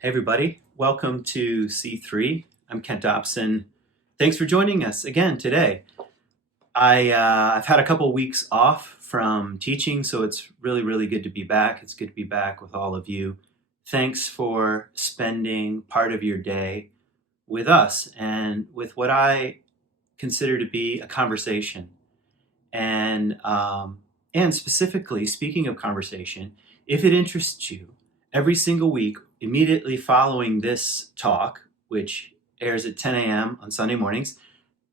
Hey everybody, welcome to C3. I'm Kent Dobson. Thanks for joining us again today. I've had a couple weeks off from teaching, so it's really good to be back. It's good to be back with all of you. Thanks for spending part of your day with us and with what I consider to be a conversation. And specifically, speaking of conversation, if it interests you, every single week, immediately following this talk, which airs at 10 a.m. on Sunday mornings,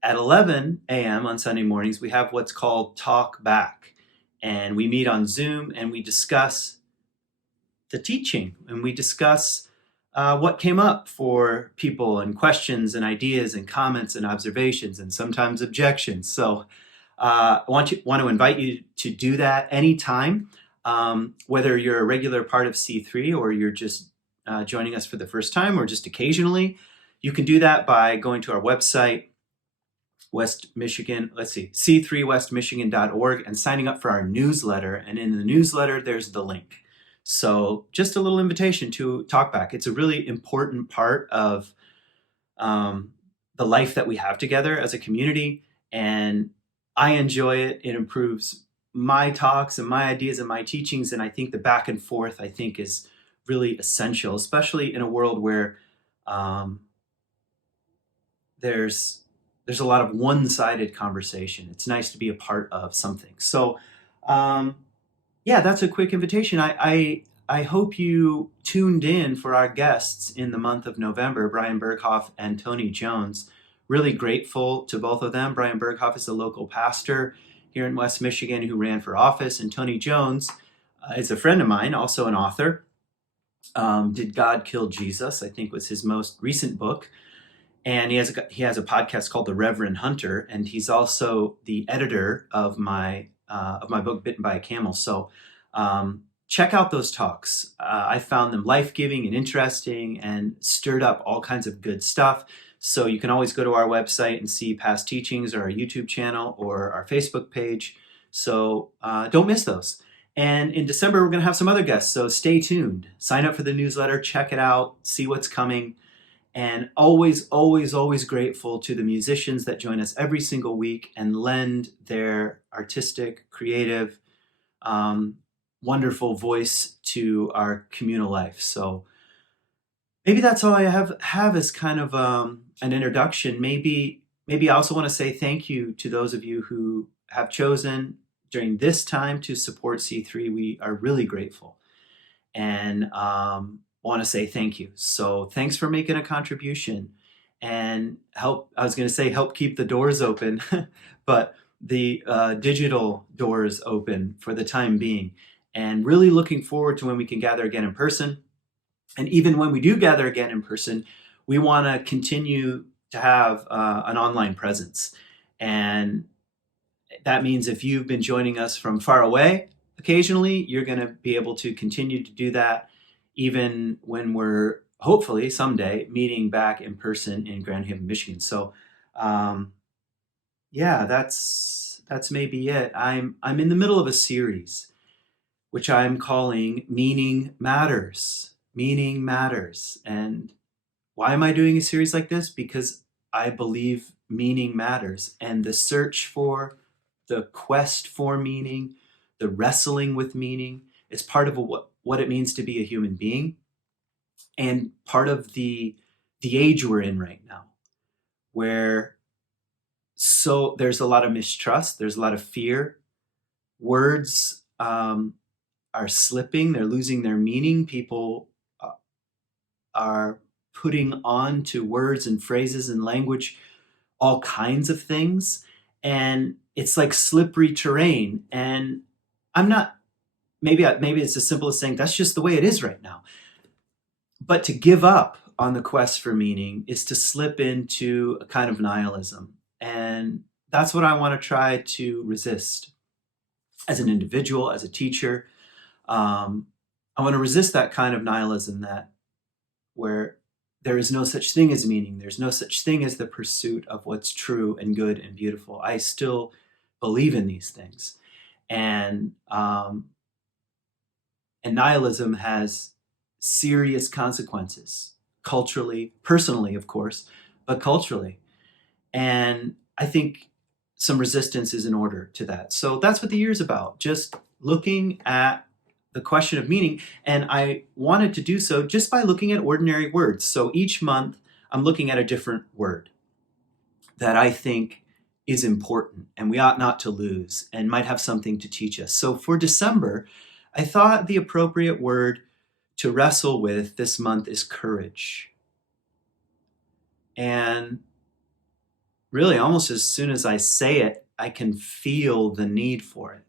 at 11 a.m. on Sunday mornings, we have what's called Talk Back. And we meet on Zoom and we discuss the teaching and we discuss what came up for people and questions and ideas and comments and observations and sometimes objections. So I want to invite you to do that anytime, whether you're a regular part of C3 or you're just joining us for the first time or just occasionally. You can do that by going to our website, West Michigan, c3westmichigan.org, and signing up for our newsletter. And in the newsletter, there's the link. So just a little invitation to talk back. It's a really important part of the life that we have together as a community. And I enjoy it. It improves my talks and my ideas and my teachings. And I think the back and forth, I think, is really essential, especially in a world where there's a lot of one-sided conversation. It's nice to be a part of something. So yeah, that's a quick invitation. I hope you tuned in for our guests in the month of November, Brian Burkhoff and Tony Jones. Really grateful to both of them. Brian Burkhoff is a local pastor here in West Michigan who ran for office, and Tony Jones is a friend of mine, also an author. Did God Kill Jesus? I think was his most recent book. And he has a podcast called The Reverend Hunter, and he's also the editor of my book Bitten by a Camel. So check out those talks. I found them life-giving and interesting and stirred up all kinds of good stuff. So you can always go to our website and see past teachings or our YouTube channel or our Facebook page. So don't miss those. And in December, we're going to have some other guests. So stay tuned. Sign up for the newsletter. Check it out. See what's coming. And always grateful to the musicians that join us every single week and lend their artistic, creative, wonderful voice to our communal life. So maybe that's all I have as kind of an introduction. Maybe I also want to say thank you to those of you who have chosen during this time to support C3. We are really grateful and want to say thank you. So thanks for making a contribution and help keep the doors open, but the digital doors open for the time being. And really looking forward to when we can gather again in person. And even when we do gather again in person, we want to continue to have an online presence. And that means if you've been joining us from far away, occasionally, you're going to be able to continue to do that even when we're hopefully someday meeting back in person in Grand Haven, Michigan. So yeah, that's maybe it. I'm in the middle of a series which I'm calling Meaning Matters. Meaning Matters. And why am I doing a series like this? Because I believe meaning matters, and the search for, the quest for meaning, the wrestling with meaning is part of what it means to be a human being, and part of the age we're in right now, where there's a lot of mistrust, there's a lot of fear, words are slipping, they're losing their meaning. People are putting on to words and phrases and language all kinds of things, and it's like slippery terrain. And I'm not, maybe it's as simple as saying that's just the way it is right now. But to give up on the quest for meaning is to slip into a kind of nihilism. And that's what I want to try to resist as an individual, as a teacher. I want to resist that kind of nihilism where there is no such thing as meaning. There's no such thing as the pursuit of what's true and good and beautiful. I still believe in these things. And nihilism has serious consequences, culturally, personally, of course, but culturally. And I think some resistance is in order to that. So that's what the year is about, just looking at the question of meaning. And I wanted to do so just by looking at ordinary words. So each month, I'm looking at a different word that I think is important and we ought not to lose and might have something to teach us. So for December, I thought the appropriate word to wrestle with this month is courage. And really, almost as soon as I say it, I can feel the need for it.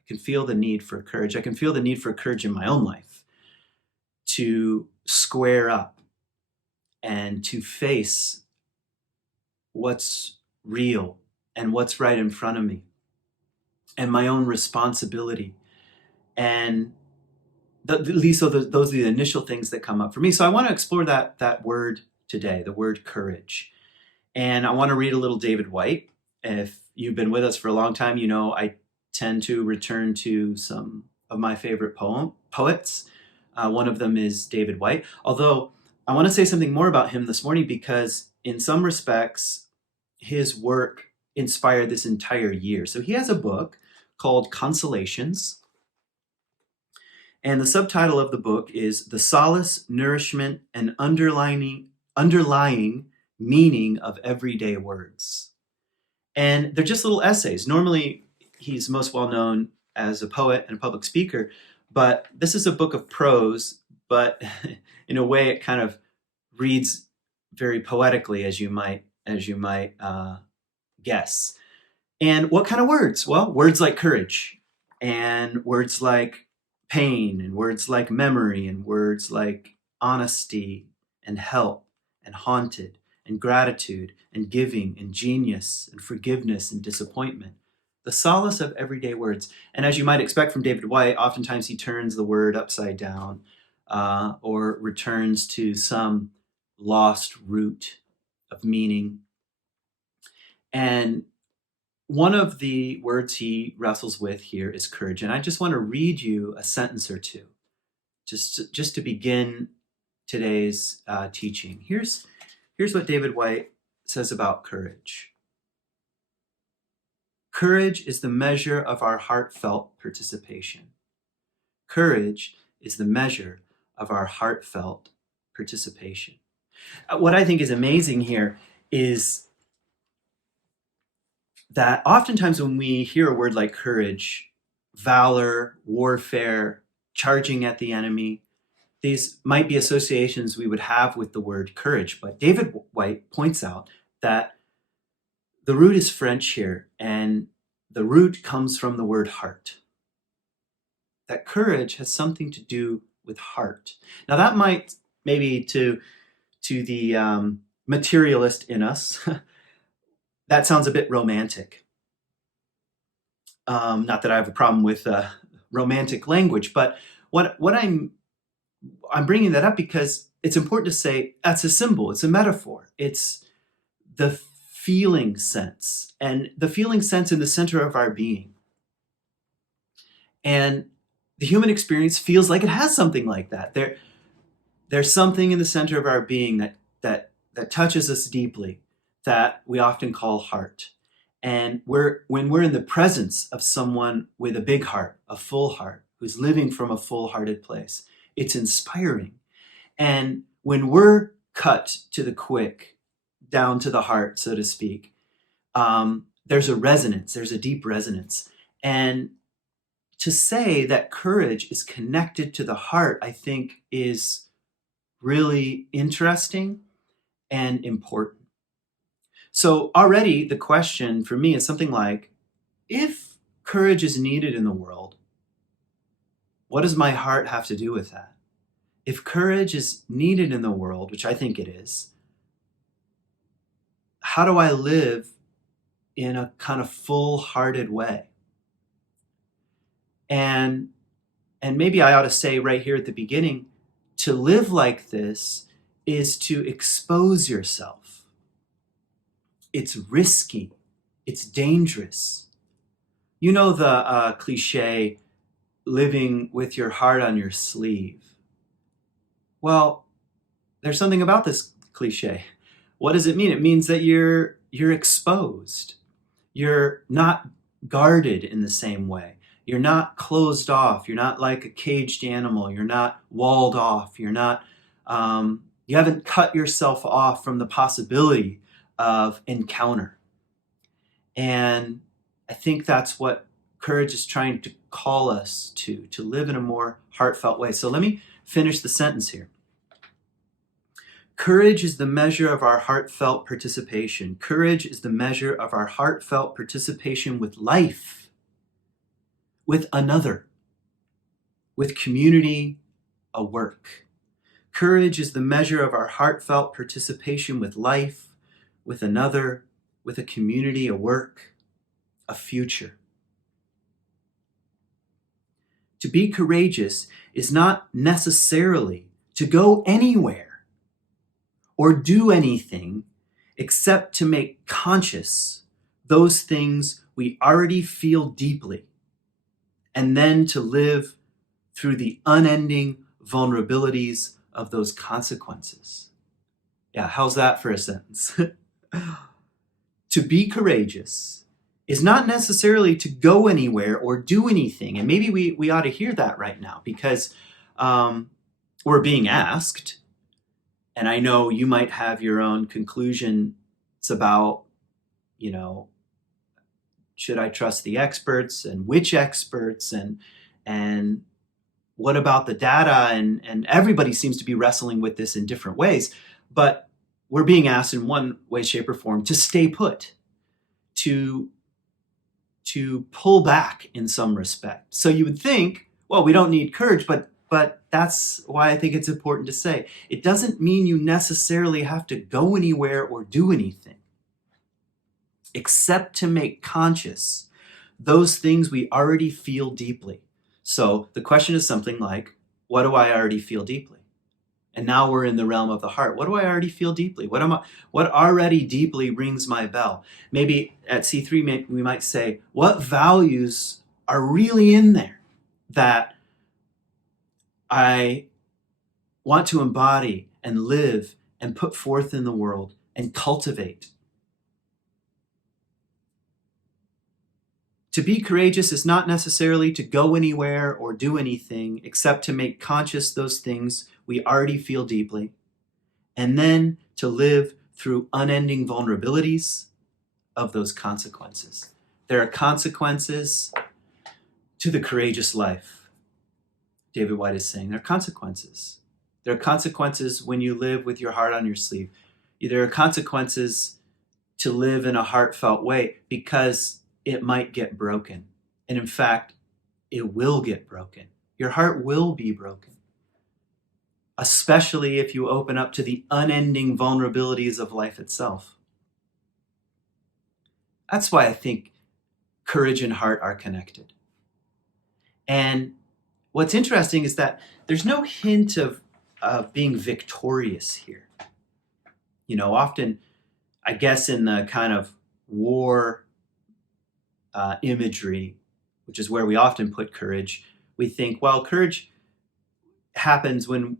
I can feel the need for courage. I can feel the need for courage in my own life to square up and to face what's real and what's right in front of me and my own responsibility. And at least those are the initial things that come up for me. So I want to explore that word today, the word courage. And I want to read a little David Whyte. If you've been with us for a long time, you know I tend to return to some of my favorite poets. One of them is David Whyte. Although I want to say something more about him this morning because in some respects, his work inspired this entire year. So he has a book called Consolations. And the subtitle of the book is The Solace, Nourishment, and Underlying Meaning of Everyday Words. And they're just little essays. Normally, he's most well known as a poet and a public speaker, but this is a book of prose, but in a way it kind of reads very poetically, as you might guess. And what kind of words? Well, words like courage, and words like pain, and words like memory, and words like honesty, and help, and haunted, and gratitude, and giving, and genius, and forgiveness, and disappointment. The solace of everyday words. And as you might expect from David Whyte, oftentimes he turns the word upside down or returns to some lost root of meaning. And one of the words he wrestles with here is courage. And I just want to read you a sentence or two just to begin today's teaching. Here's what David Whyte says about courage. Courage is the measure of our heartfelt participation. Courage is the measure of our heartfelt participation. What I think is amazing here is that oftentimes when we hear a word like courage, valor, warfare, charging at the enemy, these might be associations we would have with the word courage. But David Whyte points out that the root is French here, and the root comes from the word heart. That courage has something to do with heart. Now that might maybe to the materialist in us, that sounds a bit romantic. Not that I have a problem with romantic language, but what I'm bringing that up because it's important to say that's a symbol, it's a metaphor, it's the feeling sense, and the feeling sense in the center of our being. And the human experience feels like it has something like that. There's something in the center of our being that touches us deeply, that we often call heart. And when we're in the presence of someone with a big heart, a full heart, who's living from a full-hearted place, it's inspiring. And when we're cut to the quick, down to the heart, so to speak, there's a resonance, there's a deep resonance. And to say that courage is connected to the heart, I think, is really interesting and important. So already the question for me is something like, if courage is needed in the world, what does my heart have to do with that? If courage is needed in the world, which I think it is, how do I live in a kind of full-hearted way? And maybe I ought to say right here at the beginning, to live like this is to expose yourself. It's risky. It's dangerous. You know the cliche, living with your heart on your sleeve. Well, there's something about this cliche. What does it mean? It means that you're exposed. You're not guarded in the same way. You're not closed off. You're not like a caged animal. You're not walled off. You're not. You haven't cut yourself off from the possibility of encounter. And I think that's what courage is trying to call us to live in a more heartfelt way. So let me finish the sentence here. Courage is the measure of our heartfelt participation. Courage is the measure of our heartfelt participation with life, with another, with community, a work. Courage is the measure of our heartfelt participation with life, with another, with a community, a work, a future. To be courageous is not necessarily to go anywhere or do anything except to make conscious those things we already feel deeply, and then to live through the unending vulnerabilities of those consequences. Yeah, how's that for a sentence? To be courageous is not necessarily to go anywhere or do anything. And maybe we ought to hear that right now, because we're being asked. And I know you might have your own conclusions about, should I trust the experts, and which experts, and what about the data? And everybody seems to be wrestling with this in different ways. But we're being asked in one way, shape, or form to stay put, to pull back in some respect. So you would think, well, we don't need courage, but that's why I think it's important to say, it doesn't mean you necessarily have to go anywhere or do anything, except to make conscious those things we already feel deeply. So the question is something like, what do I already feel deeply? And now we're in the realm of the heart. What do I already feel deeply? What already deeply rings my bell? Maybe at C3, we might say, what values are really in there that I want to embody and live and put forth in the world and cultivate? To be courageous is not necessarily to go anywhere or do anything except to make conscious those things we already feel deeply, and then to live through unending vulnerabilities of those consequences. There are consequences to the courageous life, David White is saying. There are consequences. There are consequences when you live with your heart on your sleeve. There are consequences to live in a heartfelt way, because it might get broken. And in fact, it will get broken. Your heart will be broken, especially if you open up to the unending vulnerabilities of life itself. That's why I think courage and heart are connected. And what's interesting is that there's no hint of being victorious here. Often, I guess, in the kind of war imagery, which is where we often put courage, we think, well, courage happens when,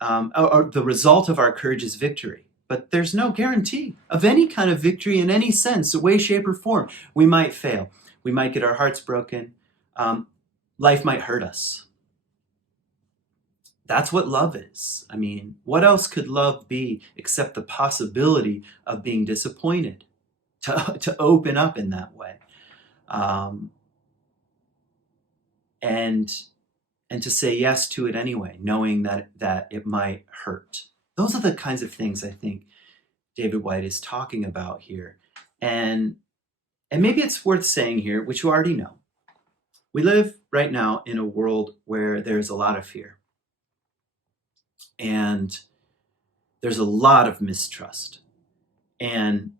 or the result of our courage is victory. But there's no guarantee of any kind of victory in any sense, way, shape, or form. We might fail. We might get our hearts broken. Life might hurt us. That's what love is. I mean, what else could love be except the possibility of being disappointed, to open up in that way, and to say yes to it anyway, knowing that it might hurt. Those are the kinds of things I think David White is talking about here. And maybe it's worth saying here, which you already know. We live right now in a world where there's a lot of fear. And there's a lot of mistrust. And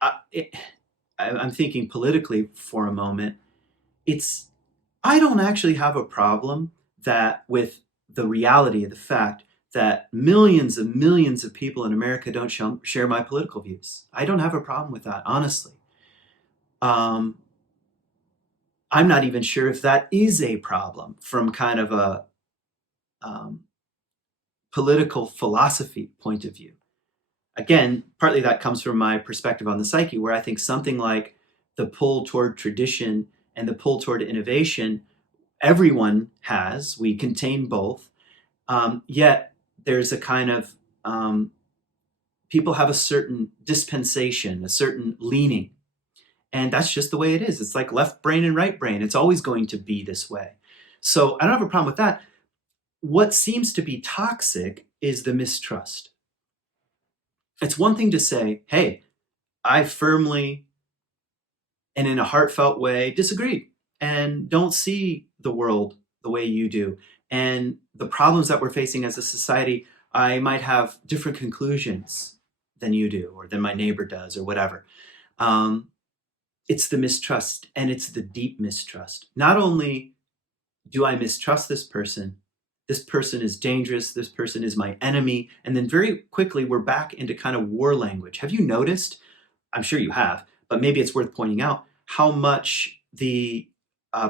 I'm thinking politically for a moment. I don't actually have a problem with the reality of the fact that millions and millions of people in America don't share my political views. I don't have a problem with that, honestly. I'm not even sure if that is a problem from kind of um, political philosophy point of view. Again, partly that comes from my perspective on the psyche, where I think something like the pull toward tradition and the pull toward innovation, everyone has. We contain both. Yet there's a kind of people have a certain dispensation, a certain leaning. And that's just the way it is. It's like left brain and right brain. It's always going to be this way. So I don't have a problem with that. What seems to be toxic is the mistrust. It's one thing to say, hey, I firmly and in a heartfelt way disagree and don't see the world the way you do. And the problems that we're facing as a society, I might have different conclusions than you do or than my neighbor does or whatever. It's the mistrust, and it's the deep mistrust. Not only do I mistrust this person is dangerous, this person is my enemy, and then very quickly we're back into kind of war language. Have you noticed? I'm sure you have, but maybe it's worth pointing out how much the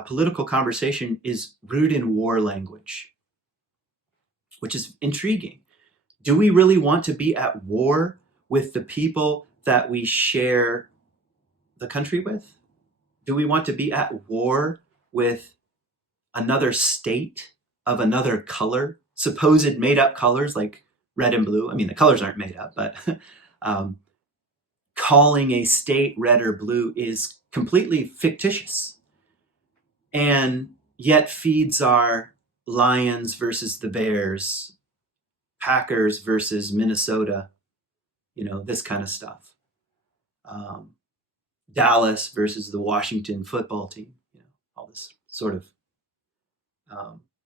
political conversation is rooted in war language, which is intriguing. Do we really want to be at war with the people that we share the country with? Do we want to be at war with another state of another color, supposed made up colors like red and blue? I mean, the colors aren't made up, but calling a state red or blue is completely fictitious and yet feeds our Lions versus the Bears, Packers versus Minnesota, this kind of stuff. Dallas versus the Washington football team, all this sort of,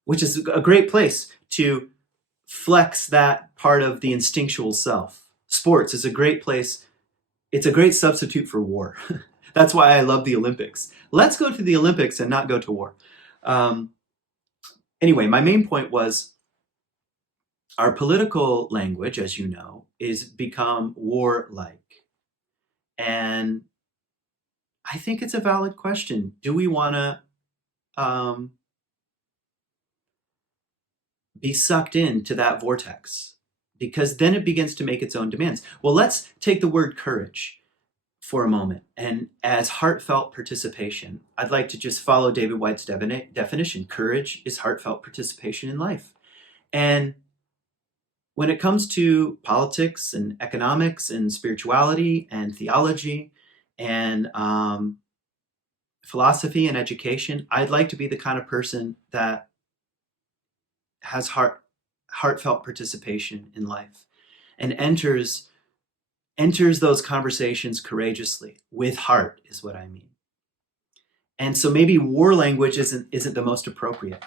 which is a great place to flex that part of the instinctual self. Sports is a great place. It's a great substitute for war. That's why I love the Olympics. Let's go to the Olympics and not go to war. Anyway, my main point was our political language, as you know, is become warlike. And I think it's a valid question. Do we want to be sucked into that vortex? Because then it begins to make its own demands. Well, let's take the word courage for a moment. And as heartfelt participation, I'd like to just follow David White's definition. Courage is heartfelt participation in life. And when it comes to politics and economics and spirituality and theology and philosophy and education, I'd like to be the kind of person that has heartfelt participation in life and enters those conversations courageously with heart is what I mean. And so maybe war language isn't the most appropriate.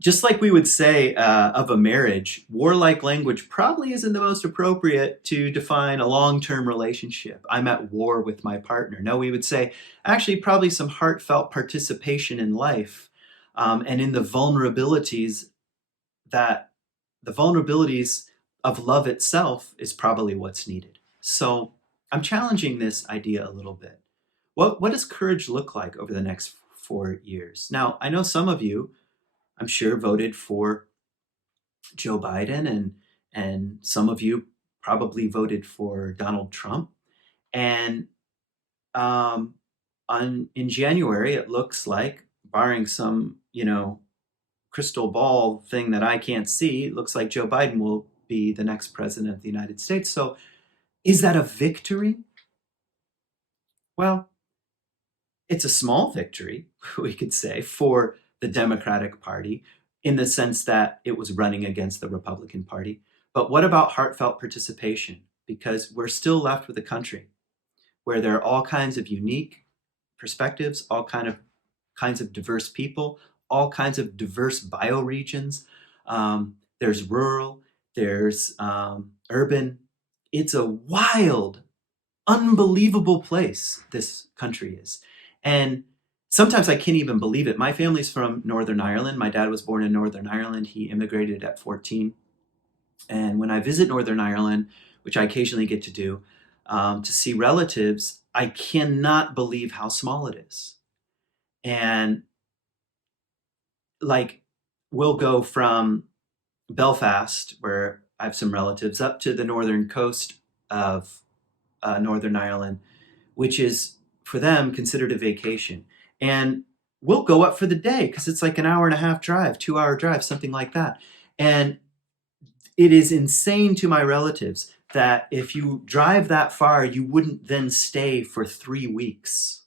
Just like we would say of a marriage, warlike language probably isn't the most appropriate to define a long-term relationship. I'm at war with my partner. No, we would say actually probably some heartfelt participation in life and in the vulnerabilities of love itself is probably what's needed. So I'm challenging this idea a little bit. What does courage look like over the next 4 years? Now, I know some of you, I'm sure, voted for Joe Biden, and some of you probably voted for Donald Trump. And in January, it looks like, barring some, crystal ball thing that I can't see, it looks like Joe Biden will be the next president of the United States. So is that a victory? Well, it's a small victory, we could say, for the Democratic Party in the sense that it was running against the Republican Party. But what about heartfelt participation? Because we're still left with a country where there are all kinds of unique perspectives, all kinds of diverse people, all kinds of diverse bioregions. There's rural, there's urban. It's a wild, unbelievable place this country is. And sometimes I can't even believe it. My family's from Northern Ireland. My dad was born in Northern Ireland. He immigrated at 14. And when I visit Northern Ireland, which I occasionally get to do, to see relatives, I cannot believe how small it is. And like, we'll go from Belfast, where I have some relatives, up to the northern coast of Northern Ireland, which is for them considered a vacation. And we'll go up for the day because it's like an hour and a half drive, 2 hour drive, something like that. And it is insane to my relatives that if you drive that far, you wouldn't then stay for 3 weeks,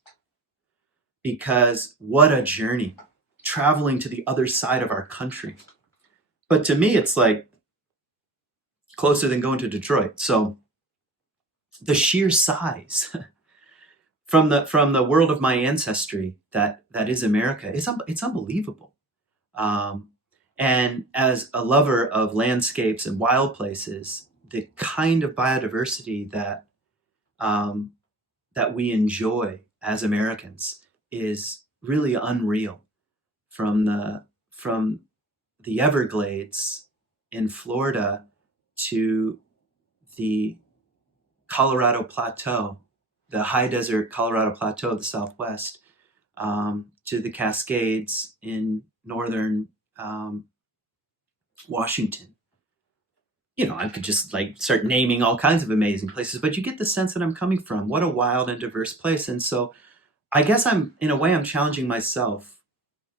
because what a journey traveling to the other side of our country. But to me, it's like closer than going to Detroit. So the sheer size from the world of my ancestry that is America, it's unbelievable. Um, and as a lover of landscapes and wild places, the kind of biodiversity um, that we enjoy as Americans is really unreal. From the Everglades in Florida to the Colorado Plateau, the high desert Colorado Plateau of the Southwest, to the Cascades in northern um, Washington. I could just like start naming all kinds of amazing places, but you get the sense that I'm coming from. What a wild and diverse place. And so I guess in a way, I'm challenging myself.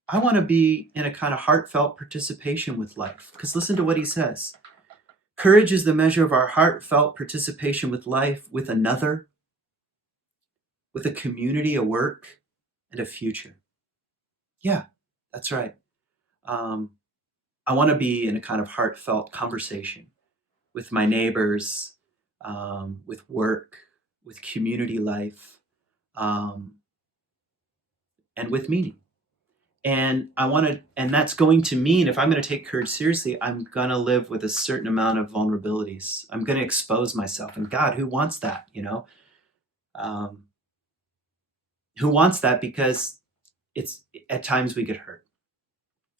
I want to be in a kind of heartfelt participation with life. Because listen to what he says. Courage is the measure of our heartfelt participation with life, with another, with a community, a work, and a future. Yeah, that's right. Um, I want to be in a kind of heartfelt conversation with my neighbors, with work, with community life, um, and with meaning. And that's going to mean, if I'm going to take courage seriously, I'm going to live with a certain amount of vulnerabilities. I'm going to expose myself. And God, who wants that? Um, who wants that? Because it's at times we get hurt.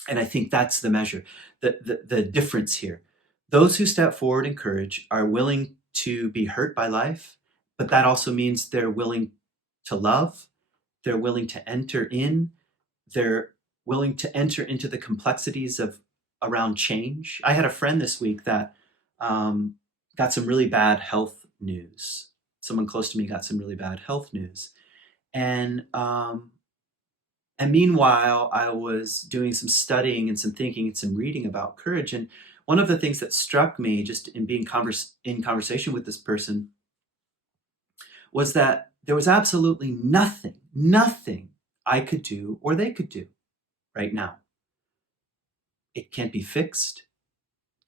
And I think that's the measure, the difference here. Those who step forward in courage are willing to be hurt by life, but that also means they're willing to love, they're willing to enter in, they're willing to enter into the complexities of around change. I had a friend this week that um, got some really bad health news. Someone close to me got some really bad health news, and meanwhile, I was doing some studying and some thinking and some reading about courage. And one of the things that struck me just in being in conversation with this person was that there was absolutely nothing I could do or they could do right now. It can't be fixed,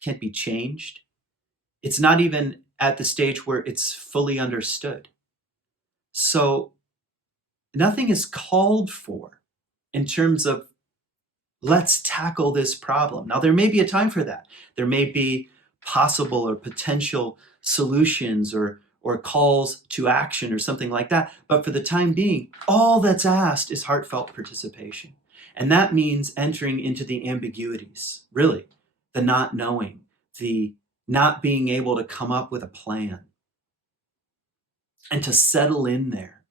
can't be changed. It's not even at the stage where it's fully understood. So nothing is called for in terms of let's tackle this problem. Now, there may be a time for that. There may be possible or potential solutions or calls to action or something like that. But for the time being, all that's asked is heartfelt participation. And that means entering into the ambiguities, really, the not knowing, the not being able to come up with a plan and to settle in there.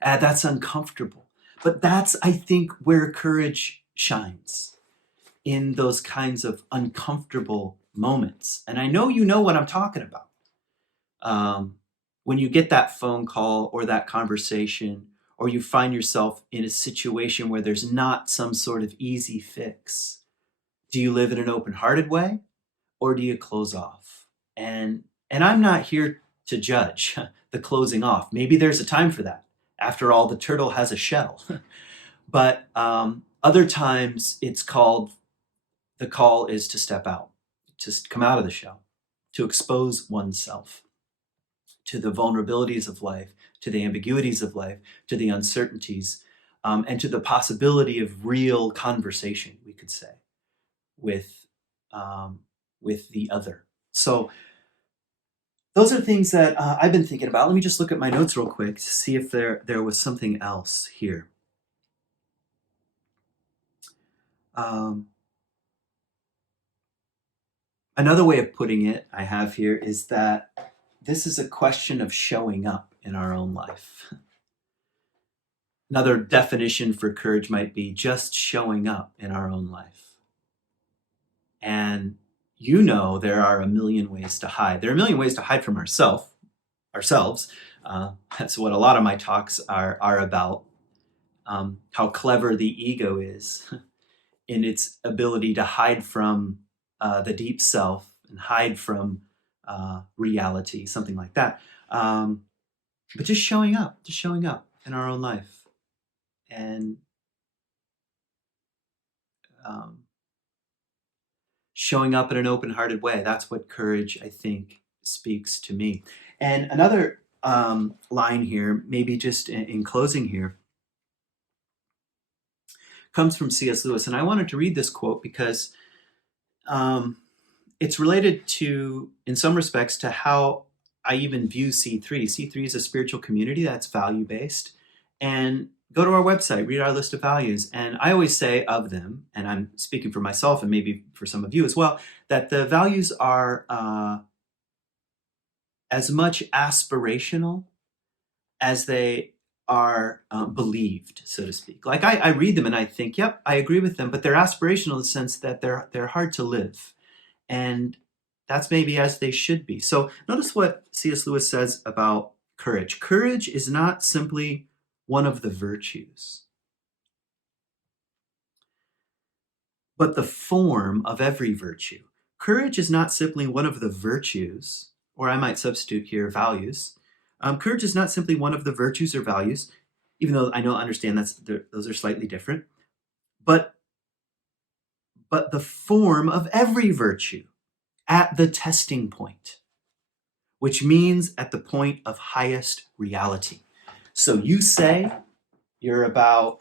That's uncomfortable. But that's, I think, where courage shines, in those kinds of uncomfortable moments. And I know you know what I'm talking about. When you get that phone call or that conversation, or you find yourself in a situation where there's not some sort of easy fix, do you live in an open-hearted way, or do you close off? And I'm not here to judge the closing off. Maybe there's a time for that. After all, the turtle has a shell. But other times the call is to step out, to come out of the shell, to expose oneself to the vulnerabilities of life, to the ambiguities of life, to the uncertainties, and to the possibility of real conversation, we could say, with the other. So those are things that I've been thinking about. Let me just look at my notes real quick to see if there was something else here. Um, Another way of putting it I have here is that this is a question of showing up in our own life. Another definition for courage might be just showing up in our own life. And there are a million ways to hide. There are a million ways to hide from ourselves. That's what a lot of my talks are about. How clever the ego is in its ability to hide from the deep self and hide from reality, something like that. But just showing up in our own life, and um, showing up in an open-hearted way. That's what courage, I think, speaks to me. And another line here, maybe just in closing here, comes from C.S. Lewis. And I wanted to read this quote because it's related to, in some respects, to how I even view C3. C3 is a spiritual community that's value-based. And go to our website, read our list of values. And I always say of them, and I'm speaking for myself and maybe for some of you as well, that the values are as much aspirational as they are believed, so to speak. Like I read them and I think, yep, I agree with them, but they're aspirational in the sense that they're hard to live. And that's maybe as they should be. So notice what C.S. Lewis says about courage. Courage is not simply one of the virtues, but the form of every virtue. Courage is not simply one of the virtues, or I might substitute here values. Courage is not simply one of the virtues or values, even though I understand those are slightly different, but the form of every virtue at the testing point, which means at the point of highest reality. So you say you're about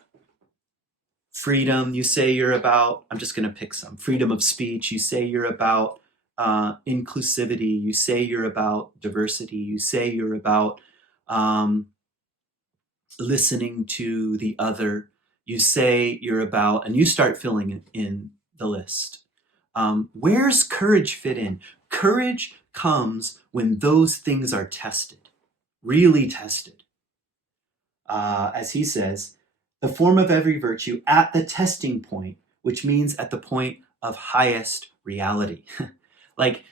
freedom. You say you're about, I'm just going to pick some, freedom of speech. You say you're about inclusivity. You say you're about diversity. You say you're about listening to the other. You say you're about, and you start filling in the list. Where's courage fit in? Courage comes when those things are tested, really tested. As he says, the form of every virtue at the testing point, which means at the point of highest reality. Like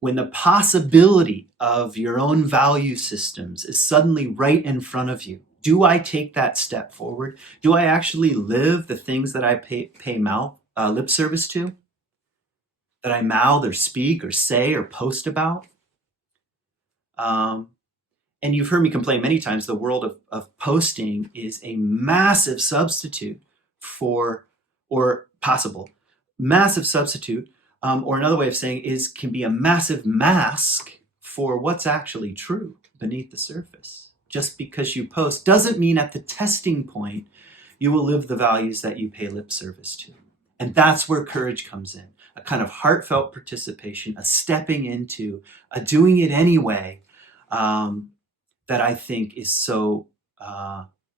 when the possibility of your own value systems is suddenly right in front of you. Do I take that step forward? Do I actually live the things that I pay lip service to? That I mouth or speak or say or post about? And you've heard me complain many times, the world of posting is a massive substitute for, or possible, massive substitute, or another way of saying can be a massive mask for what's actually true beneath the surface. Just because you post doesn't mean at the testing point you will live the values that you pay lip service to. And that's where courage comes in, a kind of heartfelt participation, a stepping into, a doing it anyway, that I think is so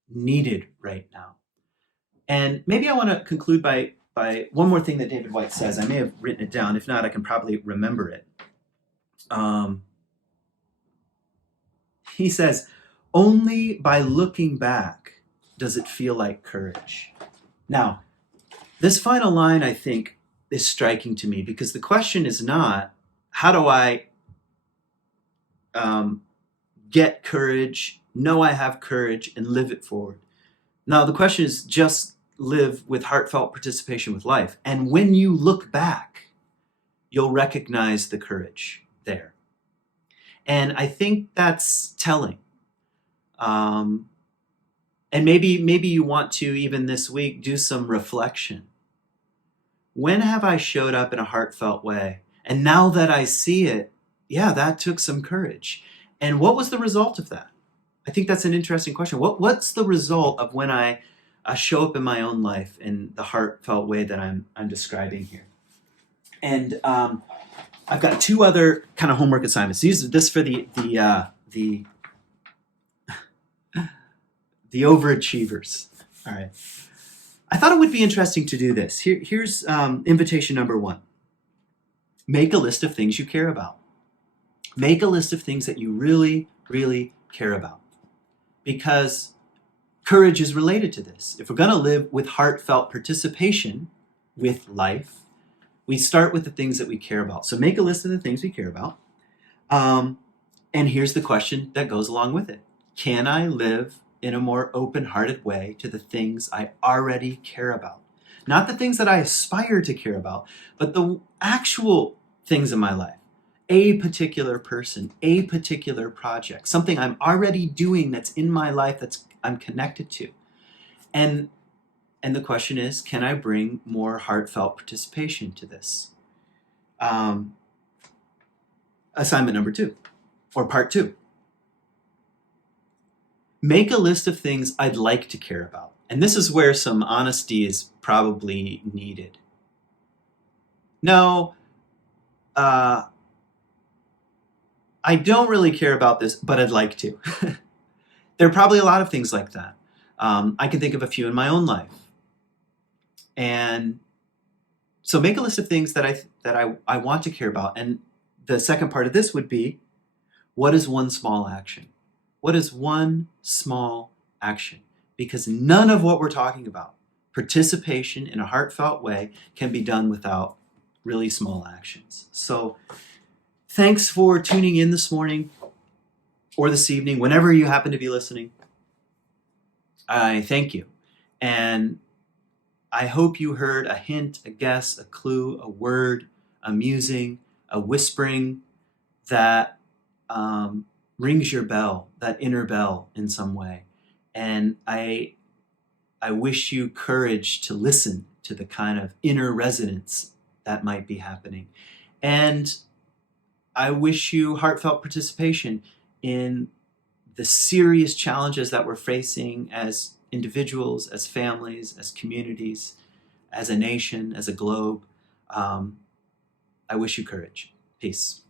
needed right now. And maybe I want to conclude by one more thing that David White says. I may have written it down. If not, I can probably remember it. He says, only by looking back does it feel like courage. Now, this final line, I think, is striking to me because the question is not, how do I get courage, know I have courage, and live it forward? Now, the question is just live with heartfelt participation with life. And when you look back, you'll recognize the courage there. And I think that's telling. And maybe you want to, even this week, do some reflection. When have I showed up in a heartfelt way? And now that I see it, yeah, that took some courage. And what was the result of that? I think that's an interesting question. What's the result of when I show up in my own life in the heartfelt way that I'm describing here? And I've got two other kind of homework assignments. This for the overachievers. All right. I thought it would be interesting to do this. Here's invitation number one. Make a list of things you care about. Make a list of things that you really, really care about. Because courage is related to this. If we're going to live with heartfelt participation with life, we start with the things that we care about. So make a list of the things we care about. And here's the question that goes along with it. Can I live in a more open-hearted way to the things I already care about? Not the things that I aspire to care about, but the actual things in my life. A particular person, a particular project, something I'm already doing that's in my life that's I'm connected to. And the question is, can I bring more heartfelt participation to this? Assignment number 2, or part 2. Make a list of things I'd like to care about. And this is where some honesty is probably needed. No, I don't really care about this, but I'd like to. There are probably a lot of things like that. I can think of a few in my own life. And so make a list of things that I want to care about. And the second part of this would be, what is one small action? What is one small action? Because none of what we're talking about, participation in a heartfelt way, can be done without really small actions. So thanks for tuning in this morning or this evening, whenever you happen to be listening. I thank you. And I hope you heard a hint, a guess, a clue, a word, a musing, a whispering that rings your bell, that inner bell in some way. And I wish you courage to listen to the kind of inner resonance that might be happening. And I wish you heartfelt participation in the serious challenges that we're facing as individuals, as families, as communities, as a nation, as a globe. I wish you courage. Peace.